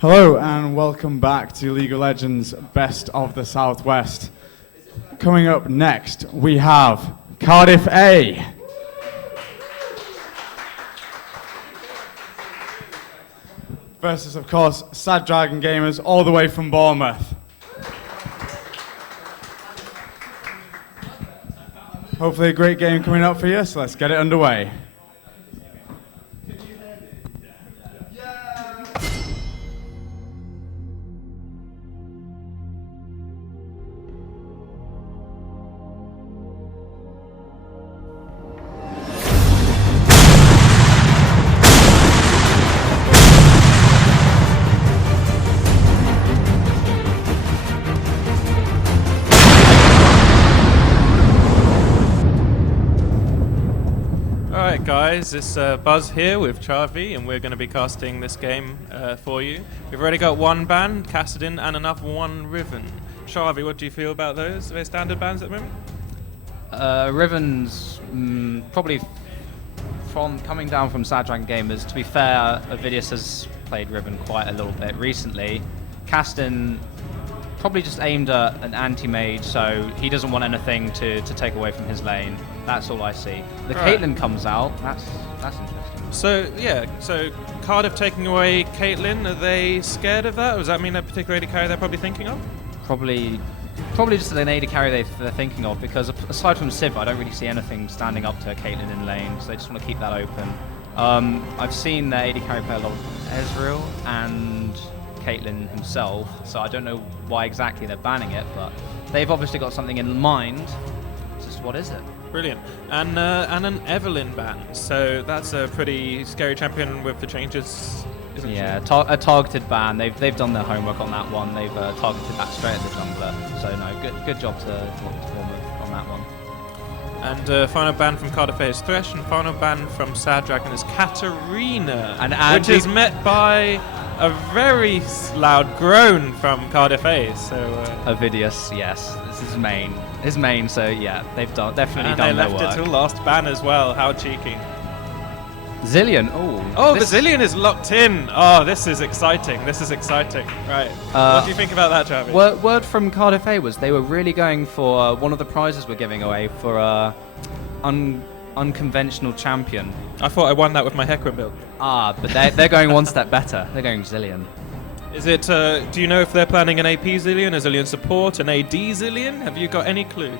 Hello and welcome back to League of Legends Best of the Southwest. Coming up next, we have Cardiff A. Versus, of course, Sad Dragon Gamers all the way from Bournemouth. Hopefully a great game coming up for you, so let's get it underway. Alright guys, it's Buzz here with Charvi, and we're going to be casting this game for you. We've already got one ban, Cassidin, and another one, Riven. Charvi, what do you feel about those? Are they standard bans at the moment? Riven's probably from coming down from Sad Dragon Gamers. To be fair, Avidius has played Riven quite a little bit recently. Caston probably just aimed at an anti-mage, so he doesn't want anything to take away from his lane. That's all I see. The Caitlyn comes out. That's interesting. So yeah, so Cardiff taking away Caitlyn. Are they scared of that? Or does that mean a particular AD carry they're probably thinking of? Probably just an AD carry they're thinking of, because aside from Civ, I don't really see anything standing up to a Caitlyn in lane, so they just want to keep that open. I've seen their AD carry play a lot of Ezreal and Caitlyn himself, so I don't know why exactly they're banning it, but they've obviously got something in mind. Just what is it? Brilliant. And an Evelyn ban, so that's a pretty scary champion with the changes, isn't she? Yeah, a targeted ban. They've done their homework on that one. They've targeted that straight at the jungler. So no, good job to Bournemouth on that one. And final ban from Cardiff A is Thresh, and final ban from Sad Dragon is Katarina, which is met by a very loud groan from Cardiff A. So Avidius, yes, this is his main. So yeah, they've definitely done their work. And they left it till last ban as well. How cheeky! Zillion, the Zillion is locked in. Oh, this is exciting. Right. What do you think about that, Travis? Word from Cardiff A was they were really going for one of the prizes we're giving away for unconventional champion. I thought I won that with my Hecarim build. But they're going one step better. They're going Zillion. Is it? Do you know if they're planning an AP Zillion, a Zillion support, an AD Zillion? Have you got any clue?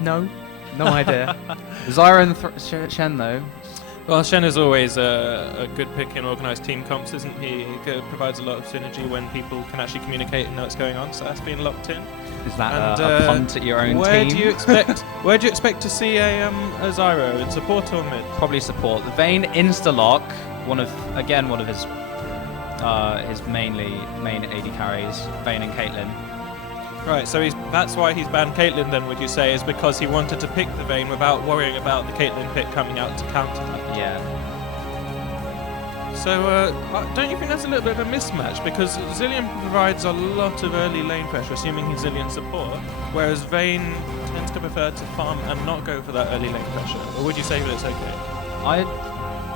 No idea. Zyra and Shen though. Well, Shen is always a good pick in organised team comps, isn't he? He provides a lot of synergy when people can actually communicate and know what's going on, so that's been locked in. Is that a punt at your own where team? Where do you expect to see a Zyro, in support or mid? Probably support. The Vayne insta-lock, one of his main AD carries, Vayne and Caitlyn. Right, so that's why he's banned Caitlyn then, would you say, is because he wanted to pick the Vayne without worrying about the Caitlyn pick coming out to counter that? Yeah. So, don't you think that's a little bit of a mismatch? Because Zillion provides a lot of early lane pressure, assuming he's Zillion support, whereas Vayne tends to prefer to farm and not go for that early lane pressure. Or would you say that it's okay?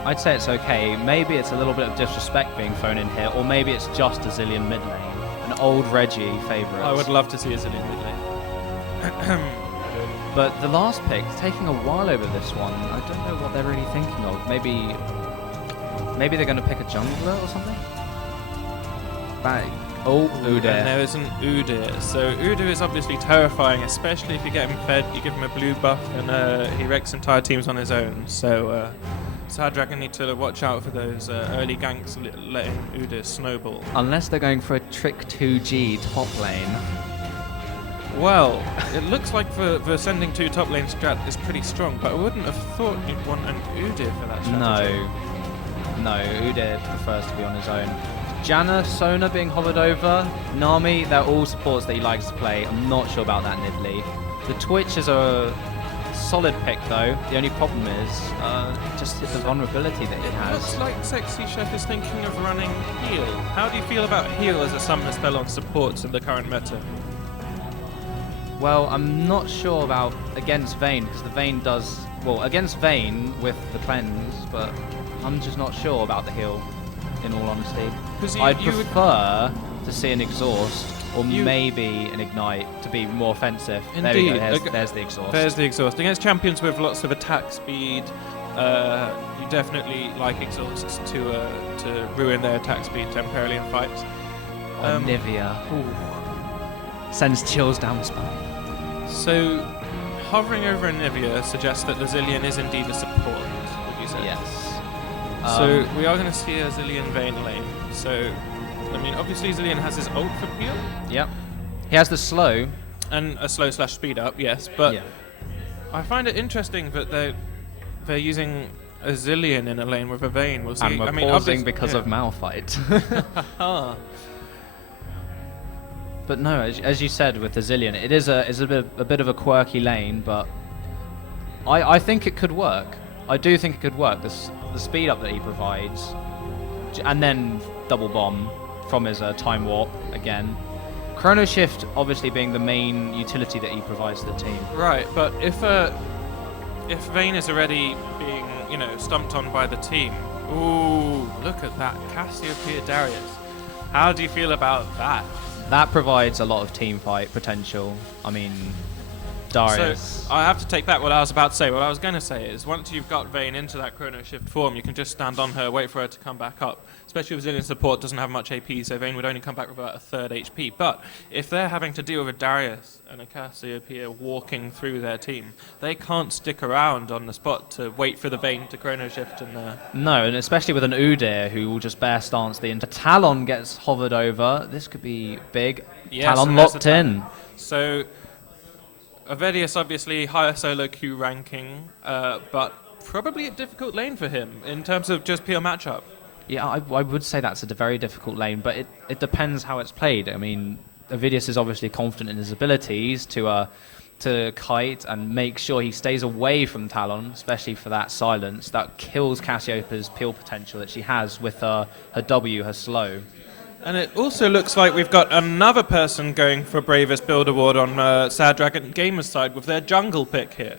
I'd say it's okay. Maybe it's a little bit of disrespect being thrown in here, or maybe it's just a Zillion mid lane. An old Reggie favourite. I would love to see a Zillion mid lane. But the last pick, taking a while over this one. I don't know what they're really thinking of. Maybe they're going to pick a jungler or something? Udyr. And there is an Udyr. So Udyr is obviously terrifying, especially if you get him fed, you give him a blue buff, and he wrecks entire teams on his own. So Sad Dragon need to watch out for those early ganks letting Udyr snowball. Unless they're going for a trick 2G top lane. Well, it looks like the sending 2 top lane strat is pretty strong, but I wouldn't have thought you'd want an Udyr for that strategy. No, Udyr prefers to be on his own. Janna, Sona being hovered over, Nami, they're all supports that he likes to play. I'm not sure about that Nidalee. The Twitch is a solid pick though. The only problem is just the vulnerability that he has. It looks like Sexy Chef is thinking of running heal. How do you feel about heal as a summoner spell on supports in the current meta? Well, I'm not sure about against Vayne, because the Vayne does... Well, against Vayne with the cleanse, but I'm just not sure about the heal. in all honesty. 'Cause I'd you would- prefer to see an exhaust or You- maybe an ignite to be more offensive. There we Indeed. go, there's, Okay. there's the exhaust. There's the exhaust. Against champions with lots of attack speed, you definitely like exhausts to ruin their attack speed temporarily in fights. Nivea. Sends chills down the spine. So, hovering over Nivea suggests that the Zillion is indeed a support, would you say? Yes. So, we are going to see a Zillion Vayne lane. So, I mean, obviously Zillion has his ult for peel, Yep. He has the slow. and a slow / speed up, yes, but Yeah. I find it interesting that they're using a Zillion in a lane with a Vayne. We'll see. And we're I mean, pausing obvious- because yeah. of Malphite. Ah. But no, as you said with the Zillion, it is a bit of a quirky lane, but I think it could work. I do think it could work. The speed up that he provides, and then double bomb from his time warp again. Chrono Shift obviously being the main utility that he provides to the team. Right, but if Vayne is already being, stumped on by the team, ooh, look at that, Cassiopeia Darius. How do you feel about that? That provides a lot of team fight potential. I mean, Darius. So I have to take back what I was about to say. What I was going to say is once you've got Vayne into that Chrono Shift form, you can just stand on her, wait for her to come back up. Especially if Zillion support doesn't have much AP, so Vayne would only come back with about a third HP. But if they're having to deal with a Darius and a Cassiopeia walking through their team, they can't stick around on the spot to wait for the Vayne to Chrono Shift and... No, and especially with an Udyr who will just bear stance the entire... Talon gets hovered over. This could be big. Yes, Talon and there's locked a in. So, Avedius obviously higher solo queue ranking, but probably a difficult lane for him in terms of just pure matchup. Yeah, I would say that's a very difficult lane, but it depends how it's played. I mean, Avidius is obviously confident in his abilities to kite and make sure he stays away from Talon, especially for that silence that kills Cassiopeia's peel potential that she has with her W, her slow. And it also looks like we've got another person going for Bravest Build Award on Sad Dragon Gamers side with their jungle pick here.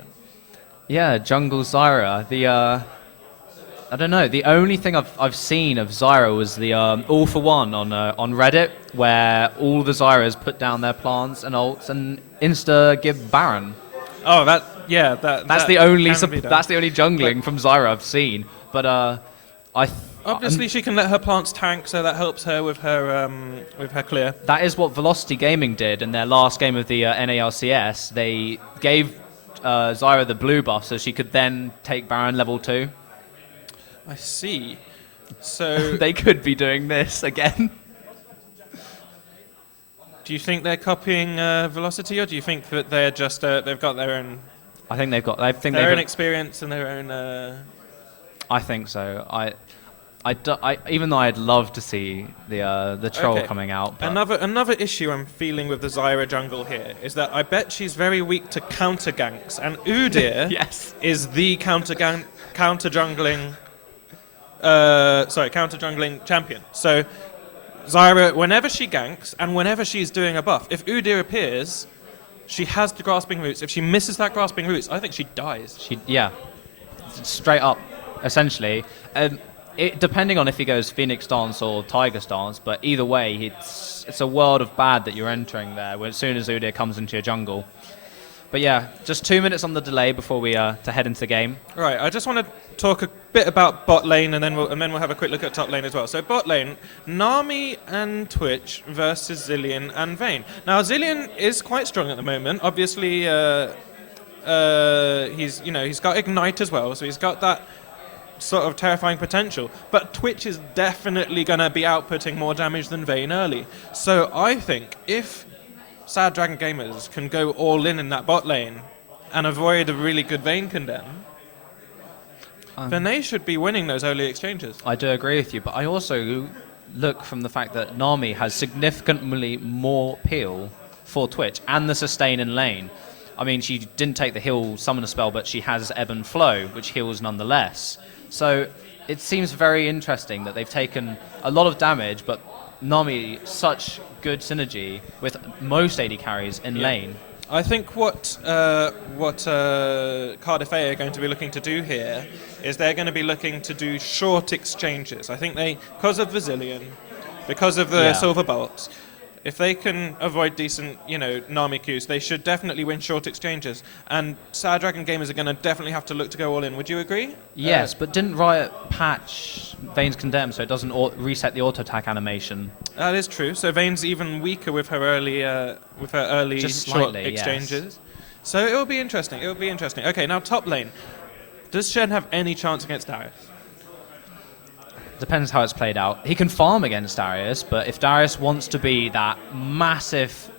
Yeah, Jungle Zyra. I don't know. The only thing I've seen of Zyra was the All for One on Reddit, where all the Zyras put down their plants and ults and insta give Baron. Oh, that's the only can be done. that's the only jungling from Zyra I've seen. But Obviously, she can let her plants tank, so that helps her with her clear. that is what Velocity Gaming did in their last game of the NALCS. They gave Zyra the blue buff so she could then take Baron level 2. I see. So, They could be doing this again. do you think they're copying Velocity, or do you think that they're just they've got their own I think they've got. their own experience and their own? I think so. Even though I'd love to see the troll Okay. coming out. But Another issue I'm feeling with the Zyra jungle here is that I bet she's very weak to counter ganks, and Udyr yes. is the counter jungling champion. So Zyra, whenever she ganks and whenever she's doing a buff, if Udyr appears, she has the grasping roots. If she misses that grasping roots, I think she dies. Straight up, essentially. Depending on if he goes Phoenix Dance or Tiger Stance, but either way, it's a world of bad that you're entering there as soon as Udyr comes into your jungle. But yeah, just 2 minutes on the delay before we to head into the game. Right, I just want to talk a bit about bot lane, and then we'll have a quick look at top lane as well. So bot lane, Nami and Twitch versus Zillion and Vayne. Now Zillion is quite strong at the moment. Obviously, he's got Ignite as well, so he's got that sort of terrifying potential. But Twitch is definitely going to be outputting more damage than Vayne early. So I think if Sad Dragon Gamers can go all in that bot lane and avoid a really good Vayne condemn, then they should be winning those early exchanges. I do agree with you, but I also look from the fact that Nami has significantly more peel for Twitch and the sustain in lane. I mean, she didn't take the heal summoner spell, but she has Ebb and Flow, which heals nonetheless. So it seems very interesting that they've taken a lot of damage, but Nami, such good synergy with most AD carries in lane. I think what Cardiff A are going to be looking to do here is they're going to be looking to do short exchanges. I think because of Vasilian, because of the Silver Bolts, if they can avoid decent, Nami queues, they should definitely win short exchanges. And Sad Dragon gamers are going to definitely have to look to go all in. Would you agree? Yes, but didn't Riot patch Vayne's Condemn so it doesn't reset the auto attack animation? That is true. So Vayne's even weaker with her early Just short slightly, exchanges. yes. So it will be interesting. Okay, now top lane. Does Shen have any chance against Darius? Depends how it's played out. He can farm against Darius, but if Darius wants to be that massive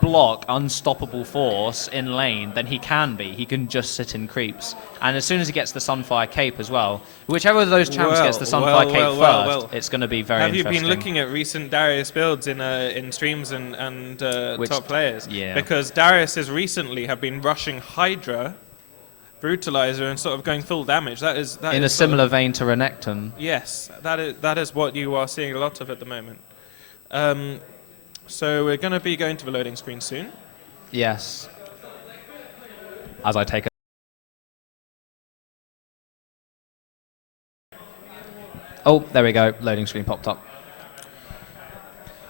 block, unstoppable force in lane, then he can be. He can just sit in creeps. And as soon as he gets the Sunfire Cape as well, whichever of those champs gets the Sunfire Cape first, it's going to be very interesting. Have you been looking at recent Darius builds in streams and top players? Yeah. Because Darius recently have been rushing Hydra, Brutalizer, and sort of going full damage. That is in a similar vein to Renekton. Yes, that is what you are seeing a lot of at the moment. So we're going to be going to the loading screen soon. Yes. As I take a... Oh, there we go. Loading screen popped up.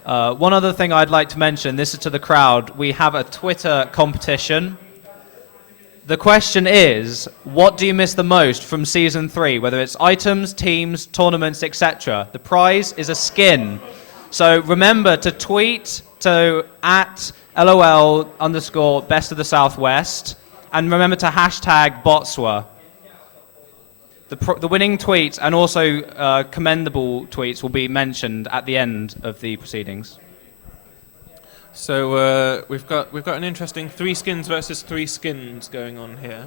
One other thing I'd like to mention, this is to the crowd. We have a Twitter competition. The question is, what do you miss the most from Season 3? Whether it's items, teams, tournaments, etc. The prize is a skin. So remember to tweet to @LOL_best of the Southwest, and remember to hashtag Botswa. The winning tweets and also commendable tweets will be mentioned at the end of the proceedings. So we've got an interesting 3 skins versus 3 skins going on here.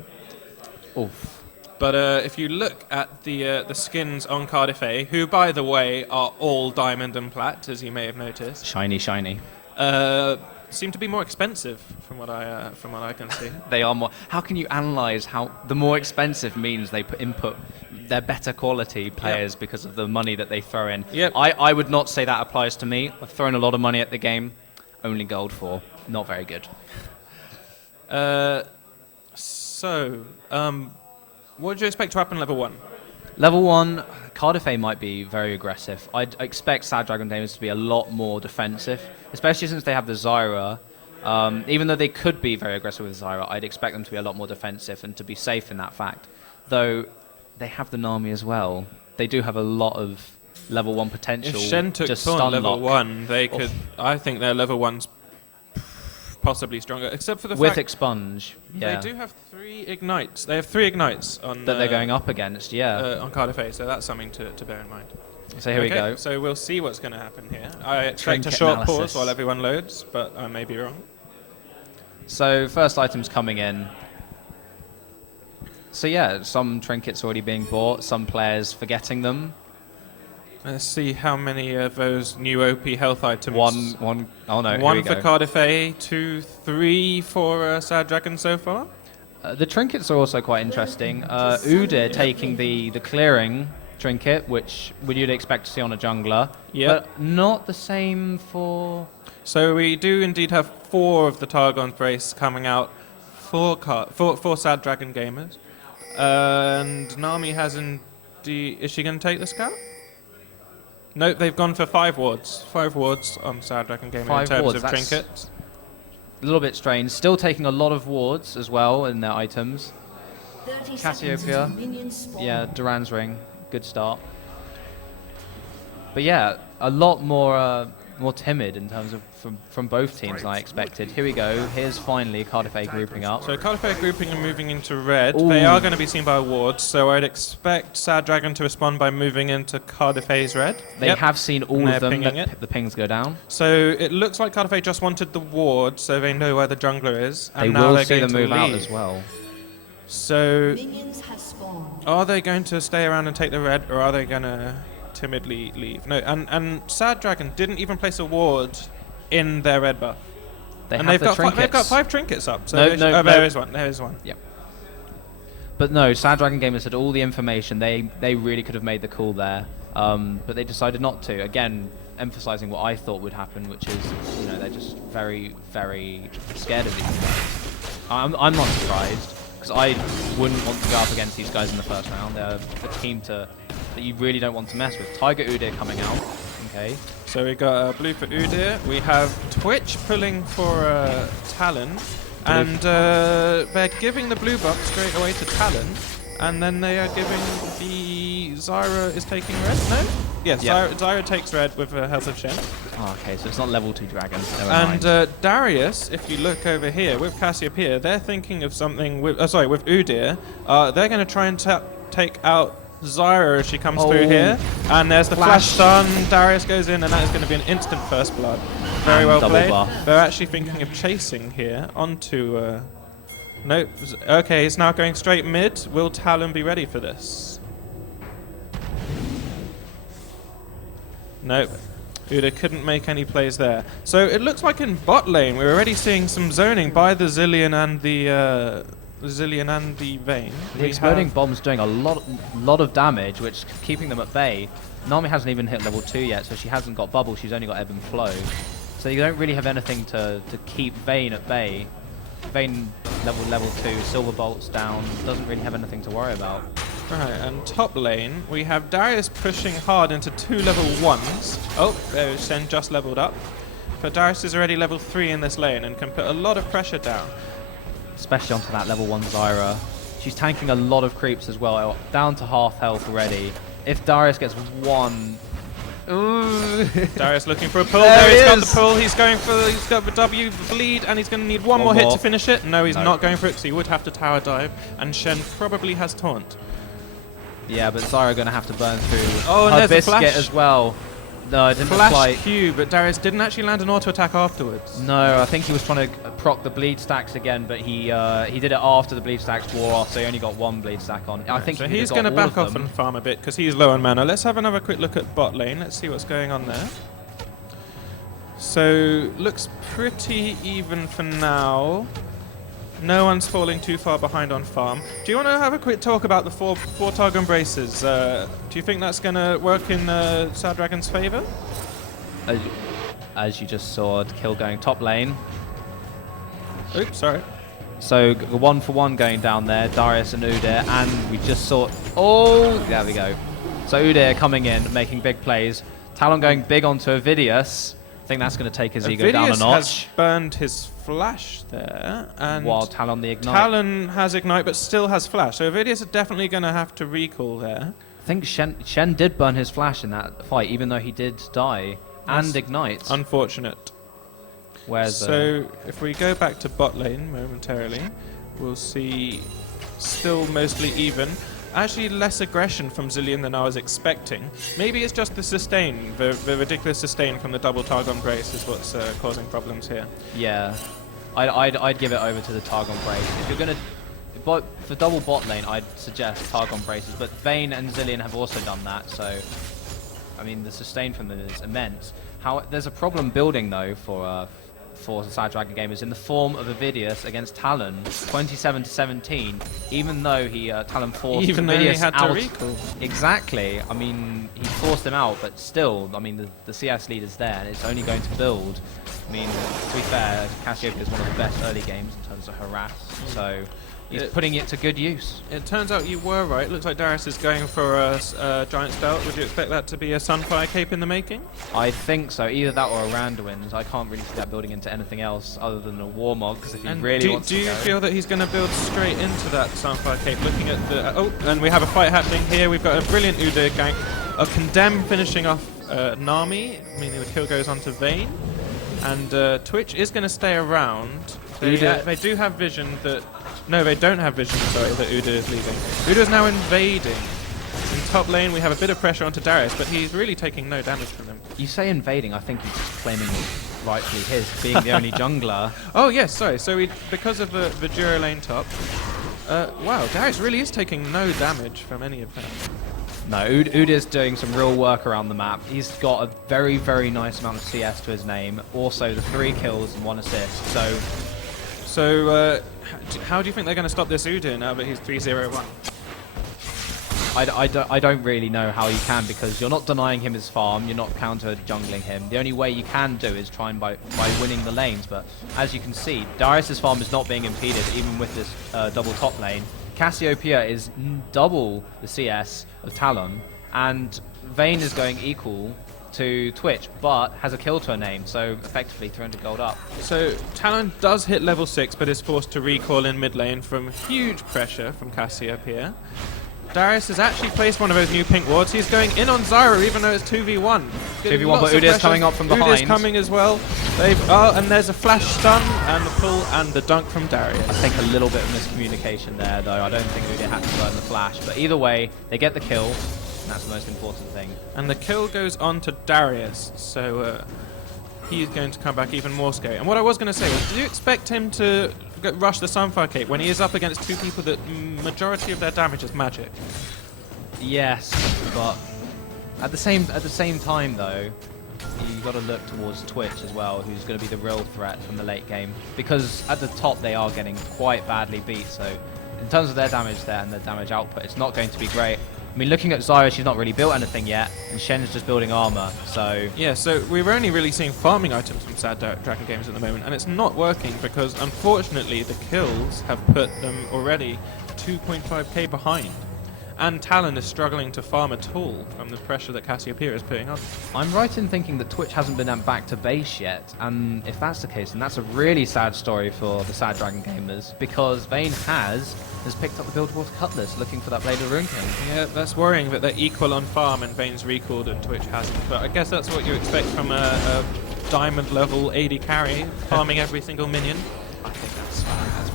Oof. But if you look at the skins on Cardiff A, who by the way are all diamond and plat, as you may have noticed, Shiny, shiny. seem to be more expensive from what I can see. They are more. How can you analyze how the more expensive means they input their better quality players because of the money that they throw in? Yep. I would not say that applies to me. I've thrown a lot of money at the game. Only gold 4. Not very good. What do you expect to happen level 1? Level 1, Cardiff A might be very aggressive. I'd expect Sad Dragon Gamers to be a lot more defensive, especially since they have the Zyra. Even though they could be very aggressive with Zyra, I'd expect them to be a lot more defensive and to be safe in that fact. Though they have the Nami as well. They do have a lot of level 1 potential. If Shen took just Taunt stun level lock. 1, they could. I think their level 1's possibly stronger, except for the with fact Expunge. Yeah. they do have 3 ignites. They have 3 ignites on That they're going up against. Yeah. on Cardiff A, so that's something to bear in mind. So here we go. So we'll see what's going to happen here. I expect a Trinket short analysis. pause while everyone loads, but I may be wrong. So first items coming in. So yeah, some trinkets already being bought, some players forgetting them. Let's see how many of those new OP health items. One. Oh no. One here we for go. Cardiff A, 2, 3 for Sad Dragon so far. The trinkets are also quite interesting. Udyr taking the clearing trinket, which you'd expect to see on a jungler. Yep. But not the same for... So we do indeed have 4 of the Targon brace coming out for Sad Dragon gamers. And Nami has indeed... Is she going to take the scout? No, they've gone for 5 wards. 5 wards on Sad Dragon Gamer in 5 terms wards, of that's trinkets. a little bit strange. Still taking a lot of wards as well in their items. 30 Cassiopeia. Minions spawn. Yeah, Duran's ring. Good start. But yeah, a lot more timid in terms of from both teams than I expected. Here we go. Here's finally Cardiff A grouping up. So Cardiff A grouping and moving into red. Ooh. They are going to be seen by wards, so I'd expect Sad Dragon to respond by moving into Cardiff A's red. They have seen all And of they're them. pinging it. The pings go down. So it looks like Cardiff A just wanted the ward, so they know where the jungler is. They And now will they're see going them to move out leave. as well. So Minions have spawned. are they going to stay around and take the red, or are they going to timidly leave? No, and Sad Dragon didn't even place a ward in their red buff. They And have they've the got trinkets. they've got 5 trinkets up. So No, they no, oh, no. there is one. There is one. But no, Sad Dragon Gamers had all the information. They really could have made the call there, but they decided not to. Again, emphasizing what I thought would happen, which is They're just very, very scared of these guys. I'm not surprised, because I wouldn't want to go up against these guys in the first round. They're a team that you really don't want to mess with. Tiger Udyr coming out. Okay. So we got blue for Udyr. We have Twitch pulling for Talon. And they're giving the blue buff straight away to Talon. And then they are giving the Zyra is taking red? No? Yes, Yep. Zyra takes red with the health of Shen. Oh, okay, so it's not level 2 dragons. Never And mind. Darius, if you look over here with Cassiopeia, they're thinking of something with with Udyr. They're going to try and take out Zyra as she comes through here. And there's the flash stun. Darius goes in, and that is going to be an instant first blood. Very And well double played. buff. They're actually thinking of chasing here onto. Nope. Okay, it's now going straight mid. Will Talon be ready for this? Nope. Udyr couldn't make any plays there. So it looks like in bot lane we're already seeing some zoning by the Zillion and the Vayne. The exploding bomb's doing a lot of damage, which is keeping them at bay. Nami hasn't even hit level 2 yet, so she hasn't got bubble. She's only got ebb and flow. So you don't really have anything to keep Vayne at bay. Vayne level 2, silver bolts down, doesn't really have anything to worry about. Right, and top lane, we have Darius pushing hard into 2 level 1s. Oh, there's Shen just leveled up. But Darius is already level 3 in this lane and can put a lot of pressure down. Especially onto that level 1 Zyra. She's tanking a lot of creeps as well, down to half health already. If Darius gets one... Ooh. Darius looking for a pull. There He's he got is. the pull. He's got the W bleed, and he's going to need one more hit to finish it. No, he's not going for it, because he would have to tower dive, and Shen probably has taunt. Yeah, but Zyra going to have to burn through Oh, and her there's a biscuit flash. as well. No, it didn't Flash apply. Q, but Darius didn't actually land an auto attack afterwards. No, I think he was trying to proc the bleed stacks again, but he did it after the bleed stacks wore off, so he only got one bleed stack on. I think So he he's going to back off and farm a bit because he's low on mana. Let's have another quick look at bot lane. Let's see what's going on there. So looks pretty even for now. No one's falling too far behind on farm. Do you want to have a quick talk about the four target embraces? Do you think that's going to work in Sad Dragon's favour? As you just saw, kill going top lane. Oops, sorry. So 1-for-1 going down there, Darius and Udyr, and we just saw... Oh, there we go. So Udyr coming in, making big plays. Talon going big onto Avidius. I think that's going to take his ego down a Avidius notch. has burned his flash there, and While Talon the ignite. Talon has ignite but still has flash. So Avidius is definitely going to have to recall there. I think Shen did burn his flash in that fight, even though he did die. And ignite. Unfortunate. Where's So if we go back to bot lane momentarily, we'll see still mostly even. Actually less aggression from Zillion than I was expecting. Maybe it's just the sustain, the ridiculous sustain from the double Targon Brace is what's causing problems here. Yeah. I'd give it over to the Targon Brace. If you're going to... For double bot lane, I'd suggest Targon Braces, but Vayne and Zillion have also done that, so... I mean, the sustain from them is immense. There's a problem building, though, for the Sad Dragon gamers in the form of Avidius against Talon, 27-17, even though Talon forced Even though Avidius he had to out. recall. Exactly. I mean, he forced him out, but still, I mean, the CS lead is there, and it's only going to build. I mean, to be fair, Cassiopeia is one of the best early games in terms of harass, so... He's putting it to good use. It turns out you were right. Looks like Darius is going for a Giant Belt. Would you expect that to be a Sunfire Cape in the making? I think so. Either that or a Randuin. I can't really see that building into anything else other than a Warmog, because if he really wants to do you go... feel that he's going to build straight into that Sunfire Cape? Looking at the... oh, and we have a fight happening here. We've got a brilliant Udyr gank. A Condemn finishing off Nami, meaning the kill goes on to Vayne. And Twitch is going to stay around. They do have vision that... No, they don't have vision, sorry, that Udyr is leaving. Udyr is now invading. In top lane, we have a bit of pressure onto Darius, but he's really taking no damage from him. You say invading, I think he's just claiming it's rightfully his, being the only jungler. Oh, yes, sorry. So because of the Dura lane top... wow, Darius really is taking no damage from any of them. No, Udyr's doing some real work around the map. He's got a very, very nice amount of CS to his name. Also, the 3 kills and 1 assist, So, how do you think they're going to stop this Udyr now that he's 3-0-1? I don't really know how you can, because you're not denying him his farm, you're not counter jungling him. The only way you can do is try and by winning the lanes, but as you can see, Darius' farm is not being impeded even with this double top lane. Cassiopeia is double the CS of Talon, and Vayne is going equal to Twitch, but has a kill to her name, so effectively 300 gold up. So Talon does hit level 6, but is forced to recall in mid lane from huge pressure from Cassiopeia. Darius has actually placed one of those new pink wards. He's going in on Zyra, even though it's 2v1. 2v1, but Udyr's coming up from behind. Udyr's coming as well. And there's a flash stun, and the pull, and the dunk from Darius. I think a little bit of miscommunication there, though. I don't think Udyr had to burn the flash, but either way, they get the kill, and that's the most important thing. And the kill goes on to Darius, so he's going to come back even more scary. And what I was going to say was, do you expect him to rush the Sunfire Cape when he is up against two people that majority of their damage is magic? Yes, but at the same time, though, you got to look towards Twitch as well, who's going to be the real threat from the late game, because at the top they are getting quite badly beat. So in terms of their damage there and their damage output, it's not going to be great. I mean, looking at Zyra, she's not really built anything yet, and Shen's just building armor, so... Yeah, so we're only really seeing farming items from Sad Dragon Games at the moment, and it's not working because, unfortunately, the kills have put them already 2.5k behind. And Talon is struggling to farm at all from the pressure that Cassiopeia is putting on. I'm right in thinking that Twitch hasn't been back to base yet, and if that's the case, then that's a really sad story for the Sad Dragon gamers, because Vayne has picked up the Build Water Cutlass, looking for that Blade of Rune King. Yeah, that's worrying that they're equal on farm and Vayne's recalled and Twitch hasn't. But I guess that's what you expect from a diamond level AD carry, farming every single minion. I think that's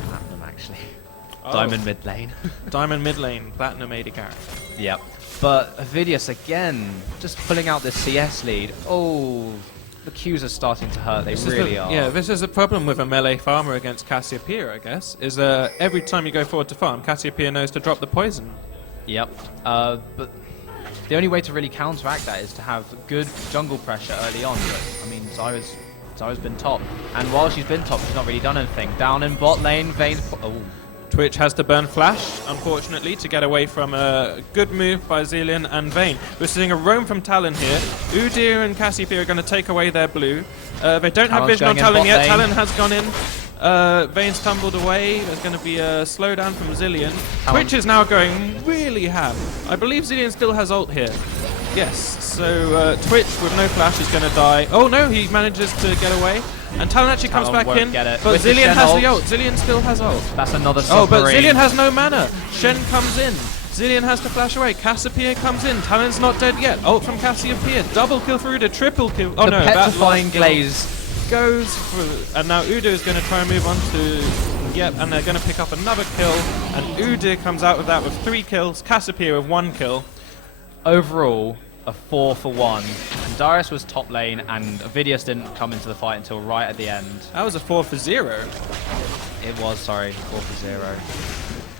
platinum, actually. Oh. Diamond mid lane. Diamond mid lane, platinum AD carry. Yep. But Avidius again, just pulling out this CS lead. Oh, the Qs are starting to hurt. They really are. Yeah, this is a problem with a melee farmer against Cassiopeia, I guess, is every time you go forward to farm, Cassiopeia knows to drop the poison. Yep. But the only way to really counteract that is to have good jungle pressure early on. But, I mean, Zyra's been top. And while she's been top, she's not really done anything. Down in bot lane, Vayne's... Oh. Twitch has to burn Flash, unfortunately, to get away from a good move by Zillion and Vayne. We're seeing a roam from Talon here. Udyr and Cassiopeia are going to take away their blue. They don't have vision on Talon yet. Talon has gone in. Vayne's tumbled away. There's going to be a slowdown from Zillion. Twitch is now going really ham. I believe Zillion still has ult here. Yes, so Twitch with no flash is going to die. Oh no, he manages to get away. And Talon actually comes back in, but Zillion has the ult. Zillion still has ult. That's another submarine. Oh, but Zillion has no mana. Shen comes in. Zillion has to flash away. Cassiopeia comes in. Talon's not dead yet. Ult from Cassiopeia. Double kill for Udyr. Triple kill. Oh the no, petrifying glaze goes through. And now Udyr is going to try and move on to... Yep, and they're going to pick up another kill. And Udyr comes out with that with 3 kills. Cassiopeia with 1 kill. Overall, a 4 for 1. And Darius was top lane, and Avidius didn't come into the fight until right at the end. That was a 4 for 0. It was, sorry, 4 for 0.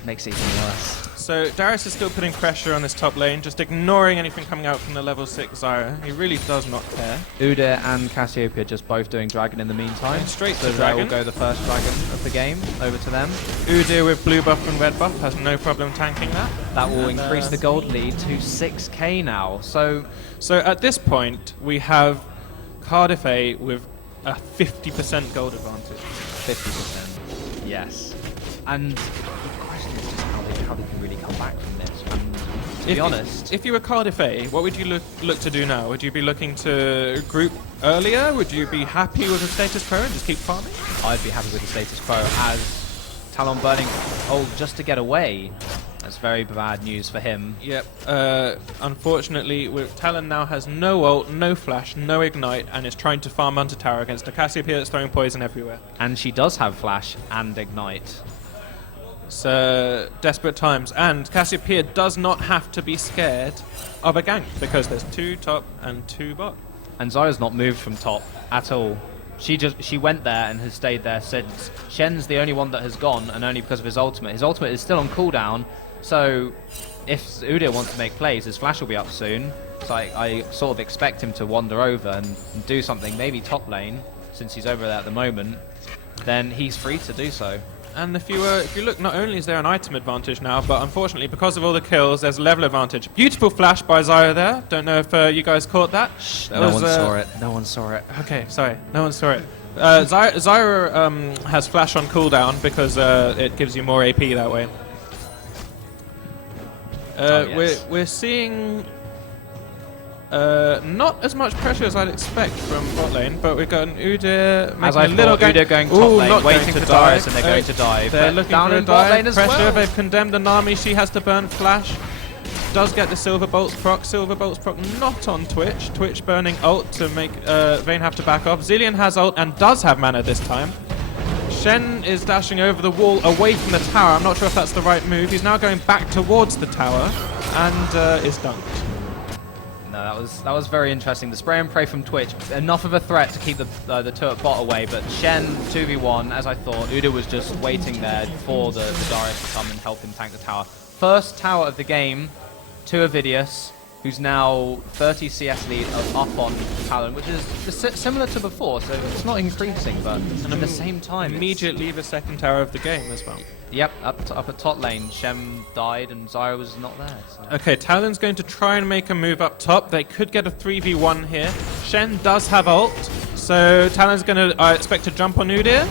Makes it even worse. So Darius is still putting pressure on this top lane, just ignoring anything coming out from the level 6 Zyra. He really does not care. Udyr and Cassiopeia just both doing dragon in the meantime. And straight so to dragon. will go the first dragon of the game over to them. Udyr with blue buff and red buff has no problem tanking that. That will increase the gold lead to 6k now. So at this point, we have Cardiff A with a 50% gold advantage. 50%, yes. And the question is just how they can really come back from this. And to be honest, if you were Cardiff A, what would you look to do now? Would you be looking to group earlier? Would you be happy with the status quo and just keep farming? I'd be happy with the status quo as Talon burning. Oh, just to get away. That's very bad news for him. Yep. Unfortunately, Talon now has no ult, no flash, no ignite, and is trying to farm onto tower against a Cassiopeia that's throwing poison everywhere. And she does have flash and ignite. So desperate times, and Cassiopeia does not have to be scared of a gank because there's 2 top and 2 bot. And Zyra's not moved from top at all. She went there and has stayed there since. Shen's the only one that has gone, and only because of his ultimate. His ultimate is still on cooldown, so if Udyr wants to make plays, his flash will be up soon. So I sort of expect him to wander over and do something, maybe top lane, since he's over there at the moment. Then he's free to do so. And if you look, not only is there an item advantage now, but unfortunately, because of all the kills, there's a level advantage. Beautiful flash by Zyra there. Don't know if you guys caught that. No one saw it. No one saw it. Okay, sorry, no one saw it. Zyra has flash on cooldown because it gives you more AP that way. Yes. We're seeing not as much pressure as I'd expect from bot lane, but we've got an Udyr making a little Udyr going top Ooh, lane, not waiting going for to Darius, die. and they're going to die. They're But looking down for a in bot dive. lane as Pressure, well. they've condemned the Nami, she has to burn flash. Does get the Silver Bolts proc. Silver Bolts proc not on Twitch. Twitch burning ult to make Vayne have to back off. Zilean has ult and does have mana this time. Shen is dashing over the wall away from the tower. I'm not sure if that's the right move. He's now going back towards the tower and is dunked. No, that was very interesting. The spray and pray from Twitch, enough of a threat to keep the turret bot away, but Shen 2v1, as I thought. Udyr was just waiting there for the Darius to come and help him tank the tower. First tower of the game to Avidius, who's now 30 CS lead up on Talon, which is similar to before, so it's not increasing, but at the same time... Immediately the second tower of the game as well. Yep, up at top lane, Shem died and Zyra was not there. So. Okay, Talon's going to try and make a move up top. They could get a 3v1 here. Shen does have ult, so Talon's going to, I expect, to jump on Udyr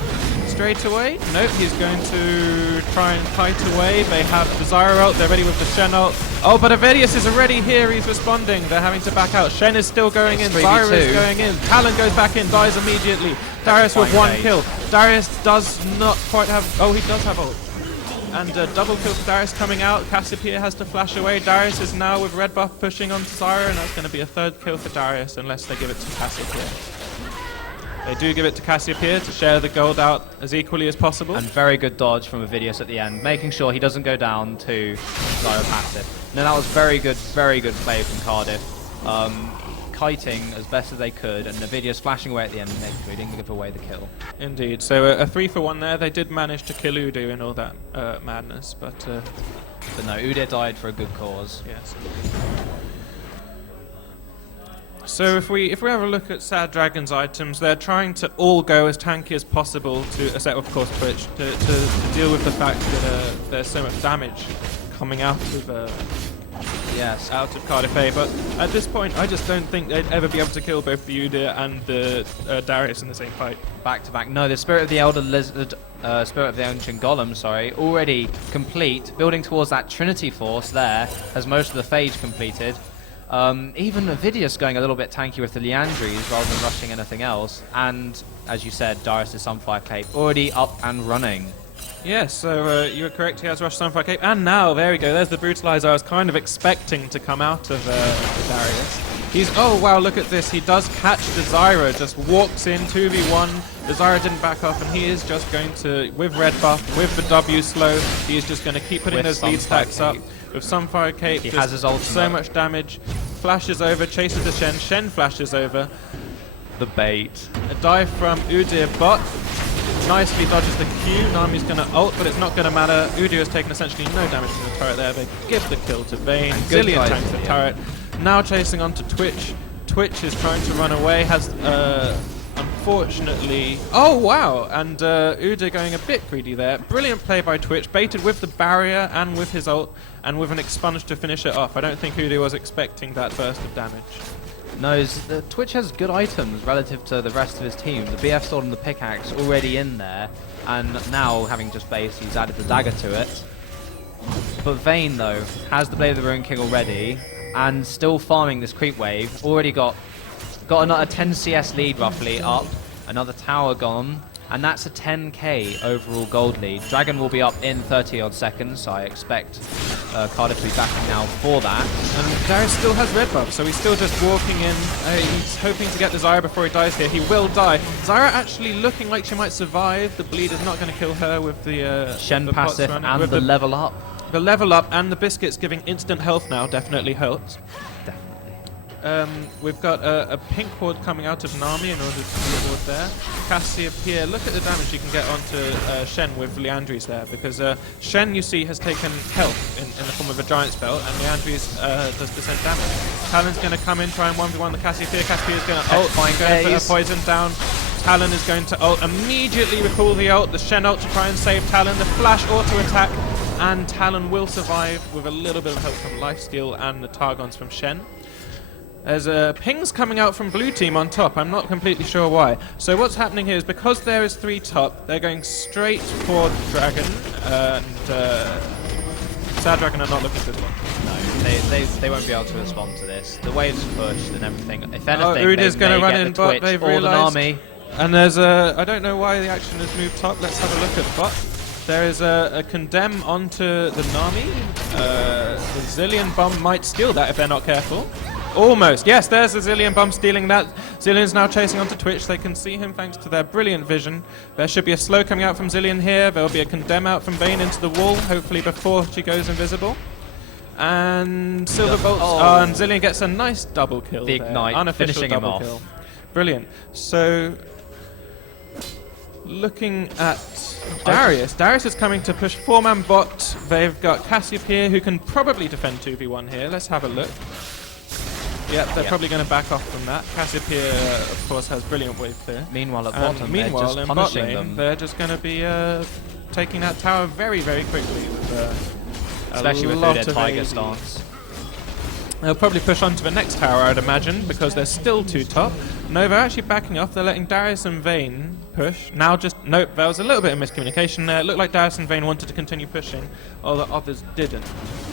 straight away. Nope, he's going to try and kite away. They have the Zyra ult, they're ready with the Shen ult. Oh, but Avidius is already here, he's responding. They're having to back out. Shen is still going in, Zyra is going in. Talon goes back in, dies immediately. Darius with one kill. Darius does not quite have, oh, he does have ult. And a double kill for Darius coming out. Cassiopeia has to flash away. Darius is now with red buff pushing onto Zyra, and that's going to be a third kill for Darius unless they give it to Cassiopeia. They do give it to Cassiopeia to share the gold out as equally as possible. And very good dodge from Avidius at the end, making sure he doesn't go down to Zyra passive. No, that was very good play from Cardiff. Kiting as best as they could, and Avidius flashing away at the end, they didn't give away the kill. Indeed. So a 3-for-1 there. They did manage to kill Udyr in all that madness, but no, Udyr died for a good cause. yes. So if we have a look at Sad Dragon's items, they're trying to all go as tanky as possible to, except of course Twitch, to deal with the fact that there's so much damage coming out of out of Cardiff A. But at this point, I just don't think they'd ever be able to kill both the Udyr and the Darius in the same fight. Back to back. No, the Spirit of the Elder Lizard, Spirit of the Ancient Golem, sorry, already complete, building towards that Trinity Force there, has most of the phage completed. Even Avidius going a little bit tanky with the Liandries rather than rushing anything else. And, as you said, Darius' Sunfire Cape already up and running. Yes, so you were correct, he has Rush Sunfire Cape, and now, there we go, there's the Brutalizer I was kind of expecting to come out of Darius. Oh wow, look at this, he does catch the Zyra, just walks in, 2v1, the Zyra didn't back off, and he is just going to, with red buff, with the W slow, he is just going to keep putting With those lead stacks up, with Sunfire Cape, he has his ultimate. So much damage, flashes over, chases the Shen flashes over. The bait. A dive from Udyr bot. Nicely dodges the Q. Nami's going to ult, but it's not going to matter. Udyr has taken essentially no damage from the turret there. They give the kill to Vayne. Zilean tanks the turret. Now chasing onto Twitch. Twitch is trying to run away. Has unfortunately... Oh, wow! And Udyr going a bit greedy there. Brilliant play by Twitch. Baited with the barrier and with his ult, and with an expunge to finish it off. I don't think Udyr was expecting that burst of damage. No, Twitch has good items relative to the rest of his team. The BF Sword and the Pickaxe already in there, and now, having just based, he's added the dagger to it. But Vayne, though, has the Blade of the Ruin King already, and still farming this creep wave. Already got another 10 CS lead, roughly, up. Another tower gone, and that's a 10k overall gold lead. Dragon will be up in 30 odd seconds, so I expect Cardiff to be backing now for that. And Darius still has red buff, so he's still just walking in. He's hoping to get the Zyra before he dies here. He will die. Zyra actually looking like she might survive. The bleed is not going to kill her with the Shen the passive pots and the level up. The level up and the biscuits giving instant health now definitely helps. We've got a pink ward coming out of Nami in order to be a ward there. Cassiopeia, look at the damage you can get onto Shen with Liandry's there, because Shen, you see, has taken health in the form of a giant spell, and Liandry's does percent damage. Talon's going to come in, try and 1v1 the Cassiopeia. Cassiopeia's going to ult, going to put a poison down Talon is going to ult, immediately recall the ult, the Shen ult to try and save Talon, the flash auto attack, and Talon will survive with a little bit of help from Lifesteal and the Targons from Shen. There's pings coming out from blue team on top. I'm not completely sure why. So what's happening here is because there is 3 top, they're going straight for Dragon, and Sad Dragon are not looking for this one. No, they won't be able to respond to this. The waves pushed and everything. If anything, Udyr's they going to may run get in the bot, Twitch they've or the realised. Nami. And there's I don't know why the action has moved top. Let's have a look at bot. There is a condemn onto the Nami. The Zillion bomb might steal that if they're not careful. Almost. Yes, there's the Zillion bomb stealing that. Zillion's now chasing onto Twitch. They can see him thanks to their brilliant vision. There should be a slow coming out from Zillion here. There will be a condemn out from Vayne into the wall, hopefully before she goes invisible. And Silver Bolts. Oh, and Zillion gets a nice double kill. The there. ignite, Unofficial finishing him double off. kill. Brilliant. So, looking at Darius. Darius is coming to push 4-man bot. They've got Cassiopeia who can probably defend 2v1 here. Let's have a look. Yep, they're probably going to back off from that. Cassiopeia, of course, has brilliant wave clear. Meanwhile, at And bottom, meanwhile, they're in just bot punishing lane, them. they're just going to be taking that tower very, very quickly. With, Especially with lot their of Tiger AD. stance. They'll probably push on to the next tower, I'd imagine, because they're still 2 top. No, they're actually backing off. They're letting Darius and Vayne push. Now nope, there was a little bit of miscommunication there. It looked like Darius and Vayne wanted to continue pushing, while the others didn't.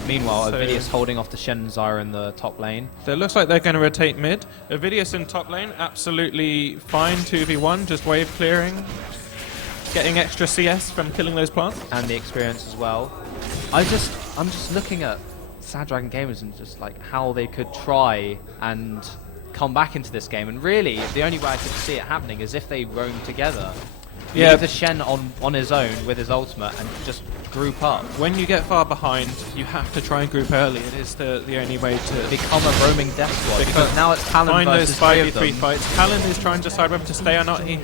Meanwhile, So- Avidius holding off the Shen and Zyra in the top lane. So it looks like they're going to rotate mid. Avidius in top lane, absolutely fine, 2v1, just wave clearing. Getting extra CS from killing those plants. And the experience as well. I'm just looking at Sad Dragon Gamers and just like how they could try and come back into this game. And really, the only way I could see it happening is if they roam together. Yeah. Leave the Shen on his own with his ultimate and just group up. When you get far behind, you have to try and group early. It is the only way to Become a roaming death squad. Because now it's Talon find those versus 3 of 5v3 them. fights. Talon is trying to decide whether to stay or not. He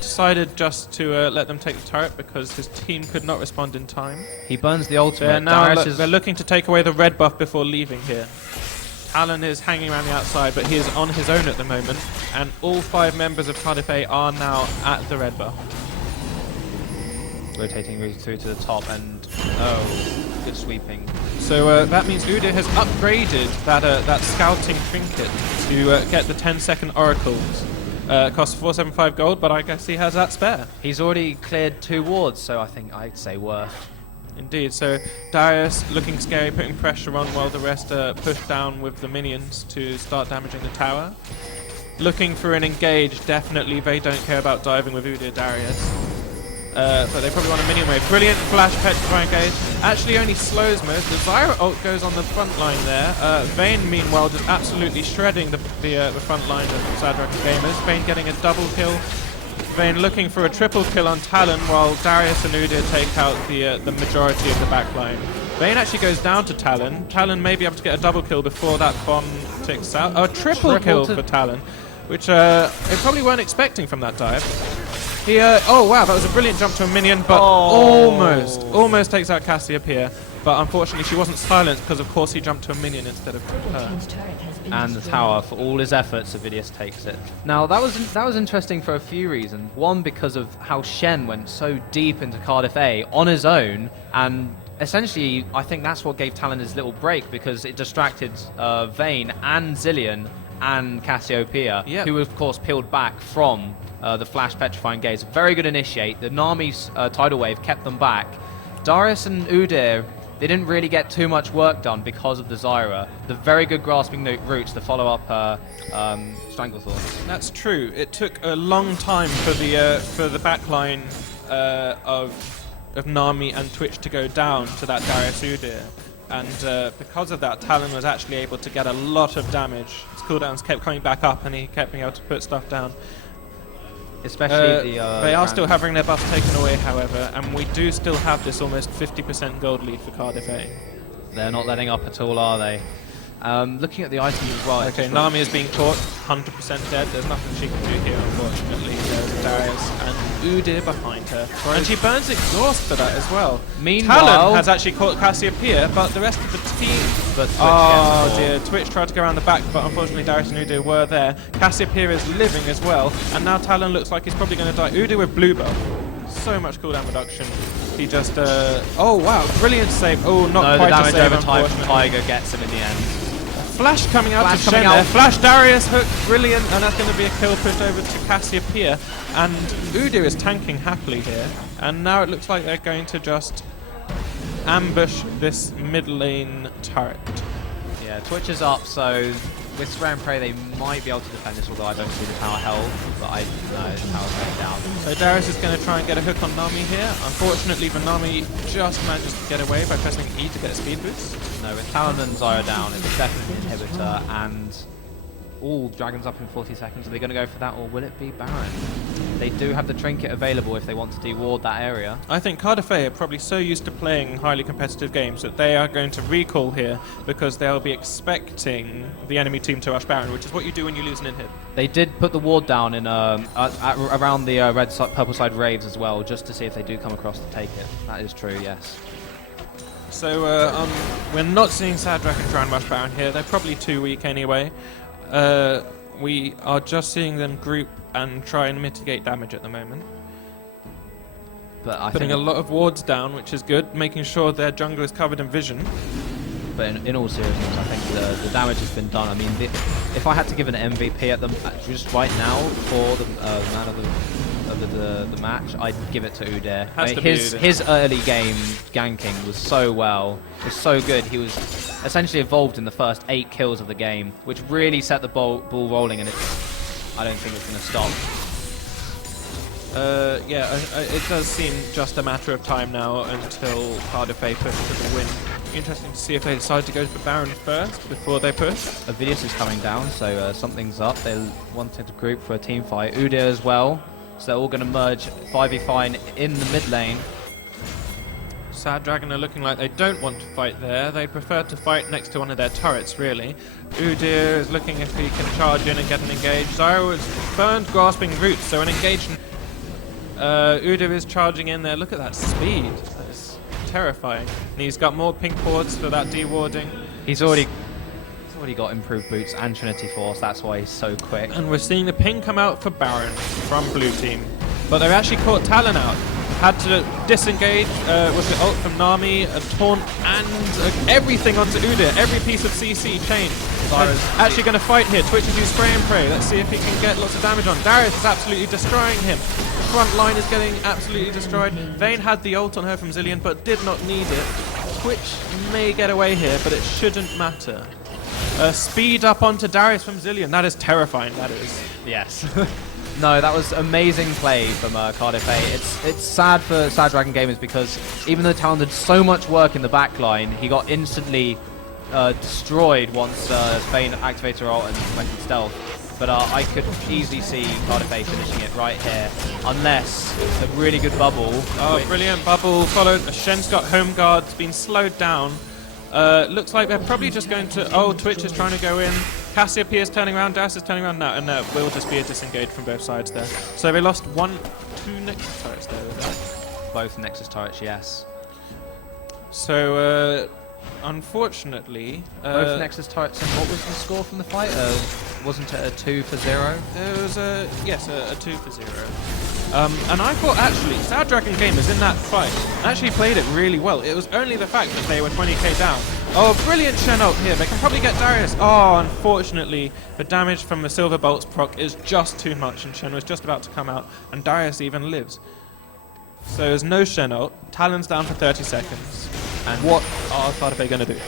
decided just to let them take the turret because his team could not respond in time. He burns the ultimate. They're now Darius is they're looking to take away the red buff before leaving here. Talon is hanging around the outside, but he is on his own at the moment, and all 5 members of Cardiff A are now at the red buff. rotating really through to the top and good sweeping. So that means Udyr has upgraded that scouting trinket to get the 10-second oracles. Costs 475 gold, but I guess he has that spare. He's already cleared 2 wards, so I think I'd say worth. Indeed. So Darius looking scary, putting pressure on while the rest push down with the minions to start damaging the tower. Looking for an engage. Definitely they don't care about diving with Udyr Darius. But they probably want a minion wave. Brilliant flash petrify engage. Actually only slows most. The Zyra ult goes on the front line there. Vayne meanwhile just absolutely shredding the front line of Sad Dragon Gamers. Vayne getting a double kill. Vayne looking for a triple kill on Talon while Darius and Udyr take out the majority of the back line. Vayne actually goes down to Talon. Talon may be able to get a double kill before that bomb ticks out. Oh, triple kill for Talon, which they probably weren't expecting from that dive. He, oh wow, that was a brilliant jump to a minion, but almost takes out Cassiopeia. But unfortunately she wasn't silenced because of course he jumped to a minion instead of her. And the tower, for all his efforts, Avidius takes it. Now that was interesting for a few reasons. One, because of how Shen went so deep into Cardiff A on his own, and essentially I think that's what gave Talon his little break, because it distracted Vayne and Zillion and Cassiopeia, who of course peeled back from the flash petrifying gaze. Very good initiate. The Nami's tidal wave kept them back. Darius and Udyr, they didn't really get too much work done because of the Zyra. The very good grasping roots to follow up Stranglethorn. That's true. It took a long time for the backline of Nami and Twitch to go down to that Darius Udyr. And because of that, Talon was actually able to get a lot of damage. His cooldowns kept coming back up and he kept being able to put stuff down. Especially they are still having their buffs taken away, however, and we do still have this almost 50% gold lead for Cardiff A. They're not letting up at all, are they? Looking at the items as well. Okay, Nami is being caught, 100% dead. There's nothing she can do here, unfortunately. There's Darius and Udyr behind her. And she burns exhaust for that as well. Meanwhile, Talon has actually caught Cassiopeia, but the rest of the team... But Twitch oh gets dear, Twitch tried to go around the back, but unfortunately Darius and Udyr were there. Cassiopeia is living as well, and now Talon looks like he's probably going to die. Udyr with blue buff. So much cooldown reduction. He just... oh wow, brilliant save. Oh, not no, quite the a damage save, over time from unfortunately. Tiger gets him in the end. Flash coming out Flash to coming Shen there. out. Flash Darius hook, brilliant, and that's going to be a kill pushed over to Cassiopeia. And Udyr is tanking happily here, and now it looks like they're going to just ambush this mid lane turret. Yeah, Twitch is up, so with Spray and Pray they might be able to defend this, although I don't see the tower held, but I know the tower's going down. So Darius is going to try and get a hook on Nami here. Unfortunately, Nami just manages to get away by pressing E to get a speed boost. No, with Talon and Zyra down, it's definitely an inhibitor, and all Dragons up in 40 seconds. Are they going to go for that, or will it be Baron? They do have the trinket available if they want to deward that area. I think Cardiff are probably so used to playing highly competitive games that they are going to recall here because they'll be expecting the enemy team to rush Baron, which is what you do when you lose an inhib. They did put the ward down in around the purple side raves as well, just to see if they do come across to take it. That is true, yes. So we're not seeing Sad Dragon try and rush Baron here. They're probably too weak anyway. We are just seeing them group and try and mitigate damage at the moment. But I Putting a think lot of wards down, which is good, making sure their jungle is covered in vision. But in all seriousness, I think the damage has been done. I mean, if I had to give an MVP at them just right now for the man of the match, I'd give it to Udyr. His early game ganking was so good. He was essentially involved in the first 8 kills of the game, which really set the ball rolling, and I don't think it's going to stop. It does seem just a matter of time now until Cardiff push to the win. Interesting to see if they decide to go for Baron first before they push. Avidius is coming down, so something's up. They wanted to group for a team fight. Udyr as well, so they're all going to merge 5v5 in the mid lane. Sad Dragon are looking like they don't want to fight there. They prefer to fight next to one of their turrets, really. Udyr is looking if he can charge in and get an engage. Zyra was burned grasping roots, so an engagement. Udyr is charging in there. Look at that speed. That is terrifying. And he's got more pink boards for that dewarding. He's already got improved boots and Trinity Force. That's why he's so quick. And we're seeing the ping come out for Baron from blue team. But they've actually caught Talon out. Had to disengage with the ult from Nami, a taunt, and everything onto Udyr. Every piece of CC changed. Actually going to fight here. Twitch is using Spray and Pray. Let's see if he can get lots of damage on. Darius is absolutely destroying him. The front line is getting absolutely destroyed. Vayne had the ult on her from Zilean, but did not need it. Twitch may get away here, but it shouldn't matter. Speed up onto Darius from Zilean. That is terrifying, that is. Yes. No, that was amazing play from Cardiff A. It's sad for Sad Dragon gamers because even though Talon did so much work in the back line, he got instantly destroyed once Vayne activated her ult and went in stealth. But I could easily see Cardiff A finishing it right here, unless a really good bubble. Oh, brilliant bubble followed. Shen's got home guards, been slowed down. Looks like they're probably just going to... Oh, Twitch is trying to go in. Cassiopeia is turning around, Darius is turning around now, and there will just be a disengage from both sides there. So they lost 2 Nexus turrets there. Both Nexus turrets, yes. So, unfortunately... both Nexus turrets, and what was the score from the fight? Wasn't it a 2-0? It was a 2-0. And I thought actually, Sad Dragon gamers in that fight actually played it really well. It was only the fact that they were 20k down. Oh, brilliant Shen ult here. They can probably get Darius. Oh, unfortunately, the damage from the Silver Bolt's proc is just too much, and Shen was just about to come out, and Darius even lives. So there's no Shen ult. Talon's down for 30 seconds. And what are Cardiff going to do?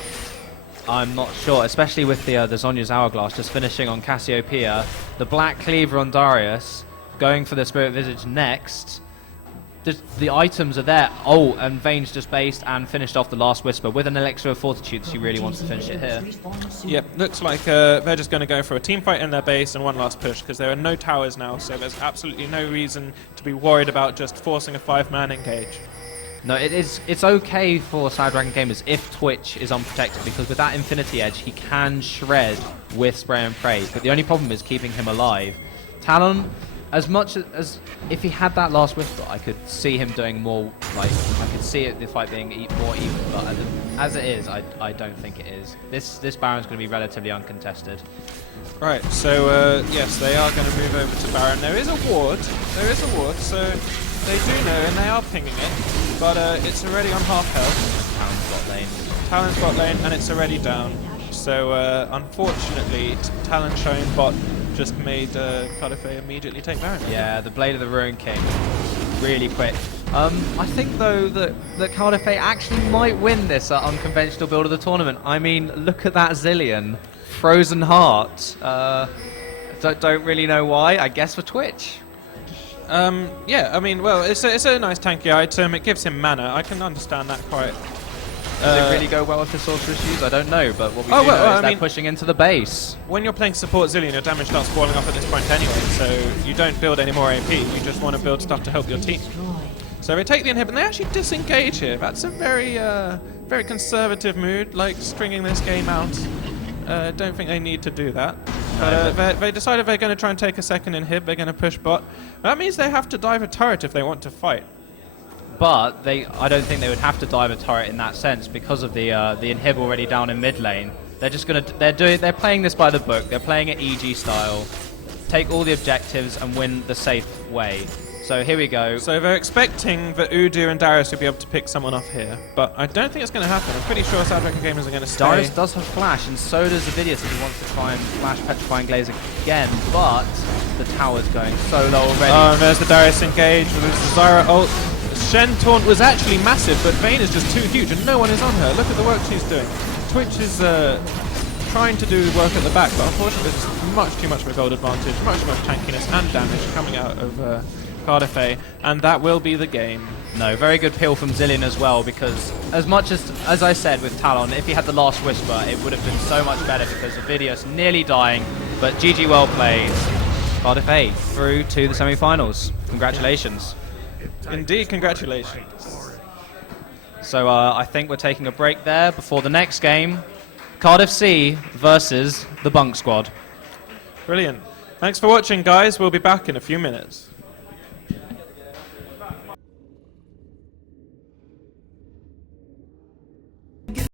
I'm not sure, especially with the Zhonya's Hourglass just finishing on Cassiopeia. The Black Cleaver on Darius, going for the Spirit Visage next. The items are there. Oh, and Vayne's just based and finished off the last Whisper with an Elixir of Fortitude. She really wants to finish it here. Yep, looks like they're just going to go for a team fight in their base and one last push because there are no towers now, so there's absolutely no reason to be worried about just forcing a 5-man engage. No, it's okay for Sad Dragon gamers if Twitch is unprotected, because with that Infinity Edge, he can shred with Spray and Pray. But the only problem is keeping him alive. Talon, as much as if he had that last whisper, I could see him doing more. Like I could see the fight being more even. But as it is, I don't think it is. This Baron's going to be relatively uncontested. Right, so yes, they are going to move over to Baron. There is a ward, so they do know and they are pinging it, but it's already on half health. Talon's bot lane, and it's already down. So unfortunately, Talon showing bot just made Cardiff immediately take Baron. Yeah, the Blade of the Ruin King, really quick. I think though that Cardiff actually might win this unconventional build of the tournament. I mean, look at that Zillion. Frozen Heart. Don't really know why. I guess for Twitch. Yeah, I mean, well, it's a nice tanky item. It gives him mana. I can understand that quite. Does it really go well with the sorceress use? I don't know, but what we do know is they're pushing into the base. When you're playing support Zillion, your damage starts falling off at this point anyway, so you don't build any more AP. You just want to build stuff to help your team. So they take the inhib, and they actually disengage here. That's a very, very conservative mood, like stringing this game out. Don't think they need to do that. But they decided they're going to try and take a second inhib. They're going to push bot. That means they have to dive a turret if they want to fight. But I don't think they would have to dive a turret in that sense because of the inhib already down in mid lane. They're just gonna they're playing this by the book. They're playing it EG style. Take all the objectives and win the safe way. So here we go. So they're expecting that Udyr and Darius will be able to pick someone off here, but I don't think it's going to happen. I'm pretty sure South African Gamers are going to stay. Darius does have flash, and so does Avidius if he wants to try and flash Petrifying Glaze again, but the tower's going so low already. Oh, and there's the Darius engage. There's the Zyra ult. Shen taunt was actually massive, but Vayne is just too huge, and no one is on her. Look at the work she's doing. Twitch is trying to do work at the back, but unfortunately there's much too much of a gold advantage, much too much tankiness and damage coming out of Cardiff, and that will be the game. No, very good peel from Zillion as well, because as much as I said with Talon, if he had the last whisper, it would have been so much better because of Avidius nearly dying, but GG well played. Cardiff A through to the semi-finals. Congratulations. Indeed, congratulations. So I think we're taking a break there before the next game. Cardiff C versus the Bunk Squad. Brilliant. Thanks for watching, guys. We'll be back in a few minutes.